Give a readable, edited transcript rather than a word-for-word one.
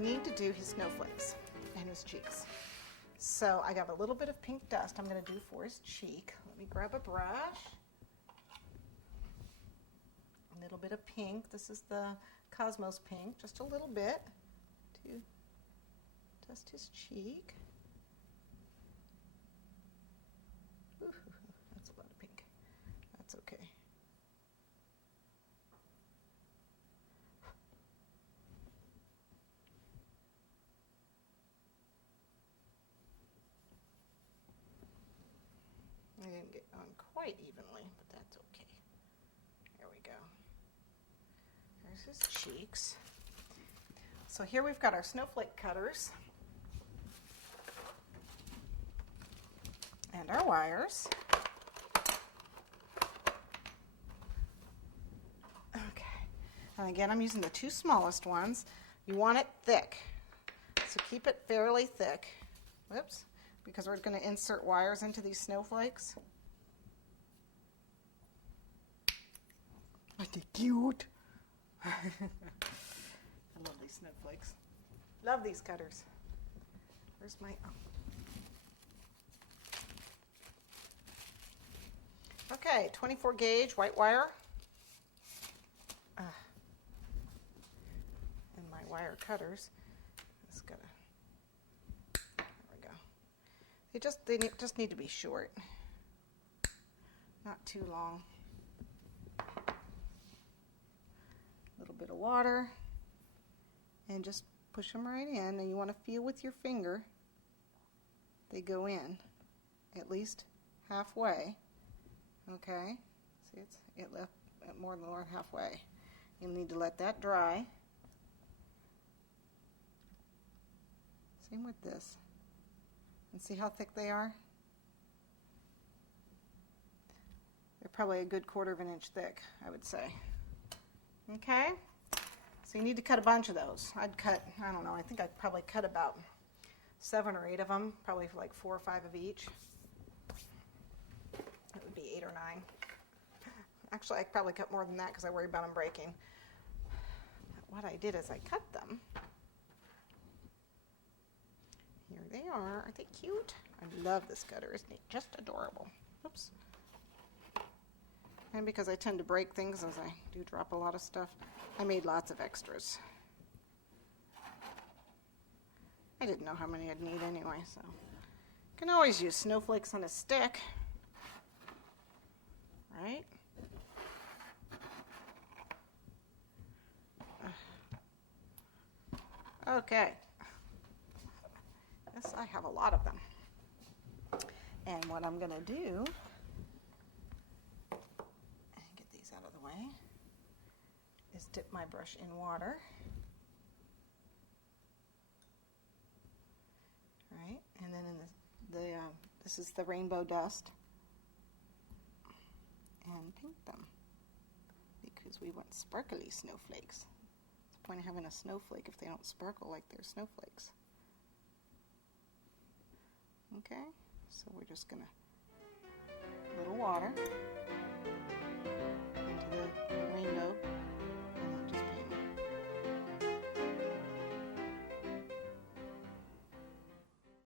we need to do his snowflakes and his cheeks. So I got a little bit of pink dust I'm going to do for his cheek. Let me grab a brush. A little bit of pink. This is the Cosmos pink, just a little bit to dust his cheek. Ooh, that's a lot of pink. That's okay. I didn't get on quite evenly, but that's okay. There we go. There's his cheeks. So here we've got our snowflake cutters and our wires. Okay. And again, I'm using the two smallest ones. You want it thick, so keep it fairly thick. Whoops. Because we're going to insert wires into these snowflakes. Aren't they cute? I love these snowflakes. Love these cutters. Where's my... Oh. Okay, 24 gauge white wire. And my wire cutters. Just gotta... They just need to be short, not too long. A little bit of water, and just push them right in. And you want to feel with your finger they go in, at least halfway. Okay, see it left more than halfway. You'll need to let that dry. Same with this. And see how thick they are? They're probably a good 1/4 inch thick, I would say. Okay? So you need to cut a bunch of those. I'd cut, I don't know, I think I'd probably cut about 7 or 8 of them, probably for like 4 or 5 of each. That would be 8 or 9. Actually, I probably cut more than that because I worry about them breaking. But what I did is I cut them. Here they are. Aren't they cute? I love this cutter. Isn't it just adorable? Oops. And because I tend to break things as I do drop a lot of stuff, I made lots of extras. I didn't know how many I'd need anyway, so. You can always use snowflakes on a stick, right? Okay. Yes, I have a lot of them. And what I'm going to do, and get these out of the way, is dip my brush in water. Right, and then in this is the rainbow dust, and paint them because we want sparkly snowflakes. What's the point of having a snowflake if they don't sparkle like they're snowflakes? Okay, so we're just gonna, a little water.